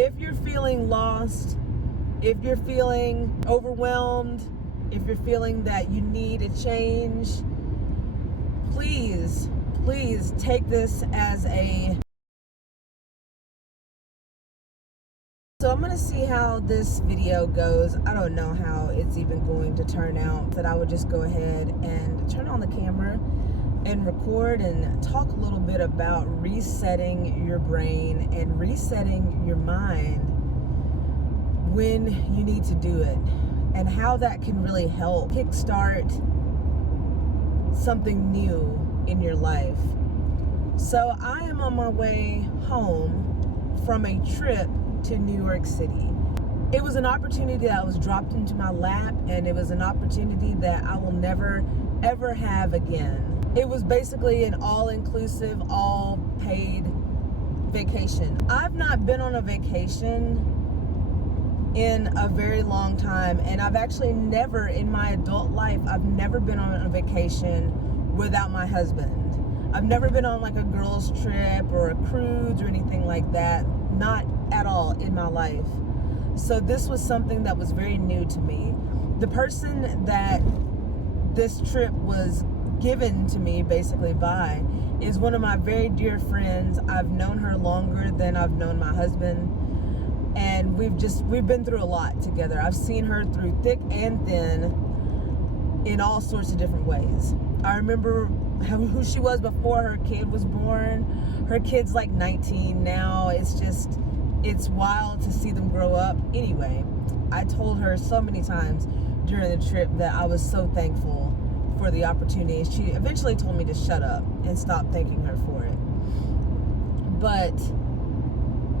If you're feeling lost, if you're feeling overwhelmed, if you're feeling that you need a change, please take this as So I'm going to see how this video goes. I don't know how it's even going to turn out. That I would just go ahead and turn on the camera and record and talk a little bit about resetting your brain and resetting your mind when you need to do it, and how that can really help kickstart something new in your life. So I am on my way home from a trip to New York City. It was an opportunity that was dropped into my lap, and it was an opportunity that I will never ever have again. It was basically an all-inclusive, all-paid vacation. I've not been on a vacation in a very long time, and I've actually never in my adult life, I've never been on a vacation without my husband. I've never been on like a girls trip or a cruise or anything like that. Not at all in my life. So this was something that was very new to me. The person that this trip was given to me basically by is one of my very dear friends. I've known her longer than I've known my husband, and we've been through a lot together. I've seen her through thick and thin in all sorts of different ways. I remember who she was before her kid was born. Her kid's like 19 now. It's wild to see them grow up. Anyway, I told her so many times during the trip that I was so thankful for the opportunity. She eventually told me to shut up and stop thanking her for it. But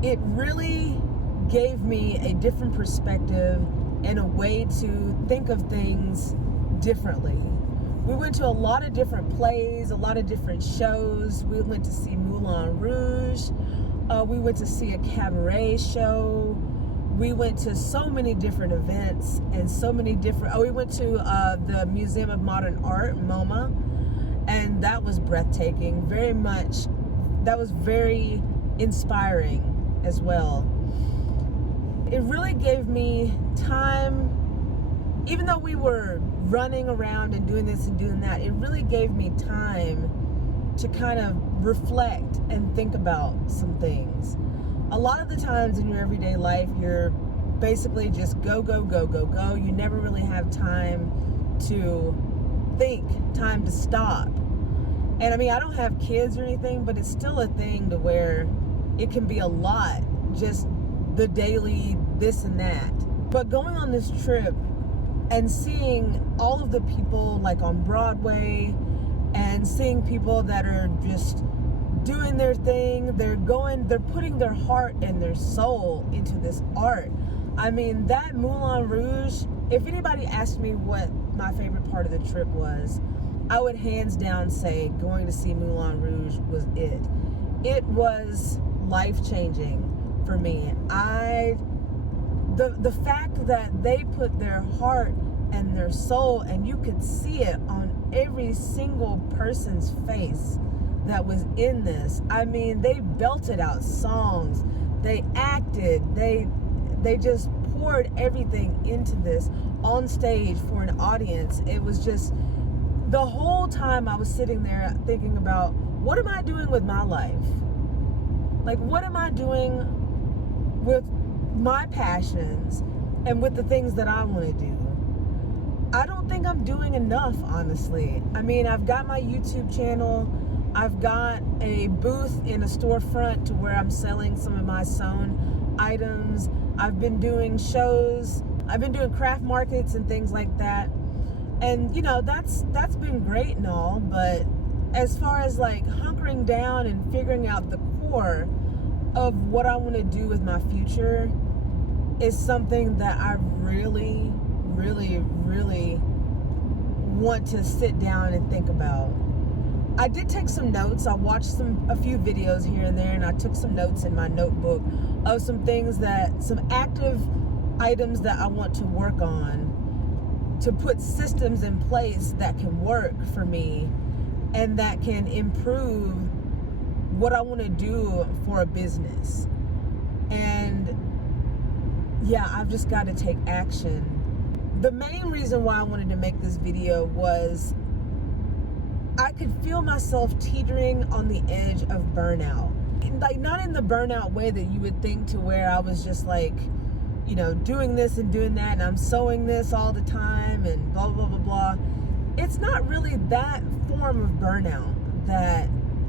it really gave me a different perspective and a way to think of things differently. We went to a lot of different plays, a lot of different shows. We went to see Moulin Rouge. We went to see a cabaret show. We went to so many different events and so many different... we went to the Museum of Modern Art, MoMA, and that was breathtaking. Very much. That was very inspiring as well. It really gave me time. Even though we were running around and doing this and doing that, it really gave me time to kind of reflect and think about some things. A lot of the times in your everyday life, you're basically just go, go, go, go, go. You never really have time to think, time to stop. And I mean, I don't have kids or anything, but it's still a thing to where it can be a lot, just the daily this and that. But going on this trip and seeing all of the people like on Broadway, and seeing people that are just doing their thing, they're putting their heart and their soul into this art. I mean, that Moulin Rouge, if anybody asked me what my favorite part of the trip was, I would hands down say going to see Moulin Rouge was it. It was life-changing for me. The fact that they put their heart and their soul, and you could see it on every single person's face that was in this. I mean, they belted out songs, they acted, they just poured everything into this on stage for an audience. It was just, the whole time I was sitting there thinking about, what am I doing with my life? Like, what am I doing with my passions and with the things that I want to do? I don't think I'm doing enough, honestly. I mean, I've got my YouTube channel. I've got a booth in a storefront to where I'm selling some of my sewn items. I've been doing shows. I've been doing craft markets and things like that. And, you know, that's been great and all. But as far as like hunkering down and figuring out the core of what I want to do with my future is something that I really want to sit down and think about. I did take some notes. I watched a few videos here and there, and I took some notes in my notebook of some things some active items that I want to work on, to put systems in place that can work for me and that can improve what I want to do for a business. And yeah, I've just got to take action. The main reason why I wanted to make this video was I could feel myself teetering on the edge of burnout. Like, not in the burnout way that you would think, to where I was just like, doing this and doing that, and I'm sewing this all the time and blah, blah, blah, blah. It's not really that form of burnout that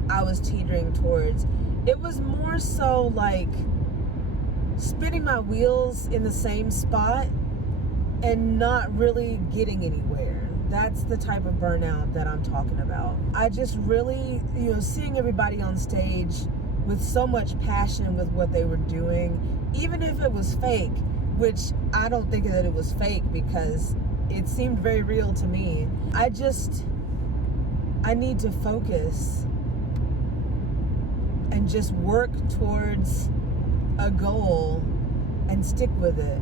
I was teetering towards. It was more so like spinning my wheels in the same spot and not really getting anywhere. That's the type of burnout that I'm talking about. I just really, seeing everybody on stage with so much passion with what they were doing, even if it was fake, which I don't think that it was fake because it seemed very real to me. I need to focus and just work towards a goal and stick with it.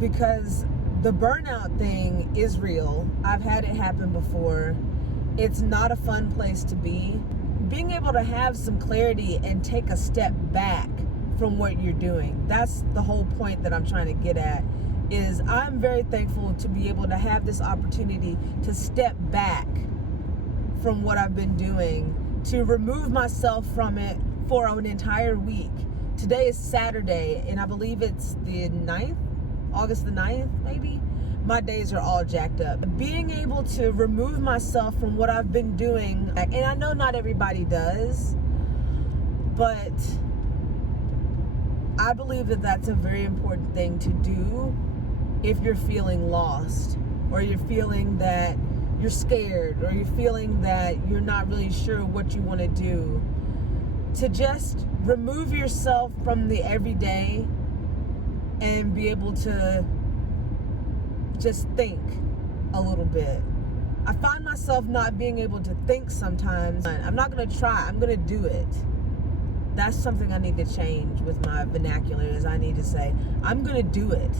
Because the burnout thing is real. I've had it happen before. It's not a fun place to be. Being able to have some clarity and take a step back from what you're doing. That's the whole point that I'm trying to get at. Is I'm very thankful to be able to have this opportunity to step back from what I've been doing, to remove myself from it for an entire week. Today is Saturday, and I believe it's the 9th. August the 9th, maybe. My days are all jacked up. Being able to remove myself from what I've been doing, and I know not everybody does, but I believe that that's a very important thing to do if you're feeling lost, or you're feeling that you're scared, or you're feeling that you're not really sure what you want to do. To just remove yourself from the everyday and be able to just think a little bit. I find myself not being able to think sometimes. I'm not going to try. I'm going to do it. That's something I need to change with my vernacular, is I need to say, I'm going to do it.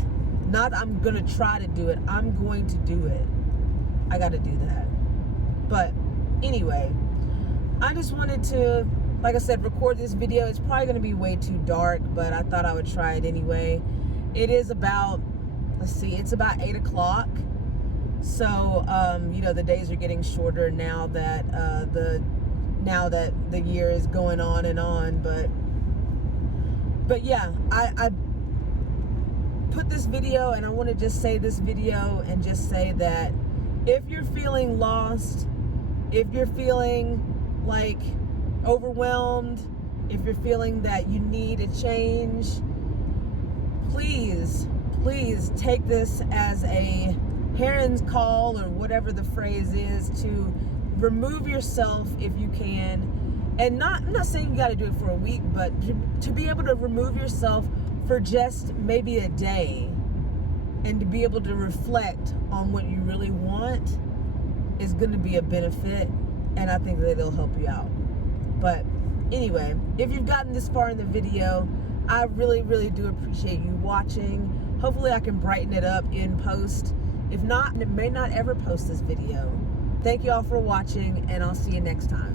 Not I'm going to try to do it. I'm going to do it. I got to do that. But anyway, I just wanted to, like I said, record this video. It's probably going to be way too dark, but I thought I would try it anyway. It is about, it's about 8 o'clock. So, the days are getting shorter now that the year is going on and on. But yeah, I put this video, and I want to just say this video and just say that if you're feeling lost, if you're feeling like overwhelmed, if you're feeling that you need a change, please take this as a Heron's call, or whatever the phrase is, to remove yourself if you can. And I'm not saying you got to do it for a week, but to be able to remove yourself for just maybe a day, and to be able to reflect on what you really want, is going to be a benefit, and I think that it'll help you out. But anyway, if you've gotten this far in the video, I really, really do appreciate you watching. Hopefully I can brighten it up in post. If not, I may not ever post this video. Thank you all for watching, and I'll see you next time.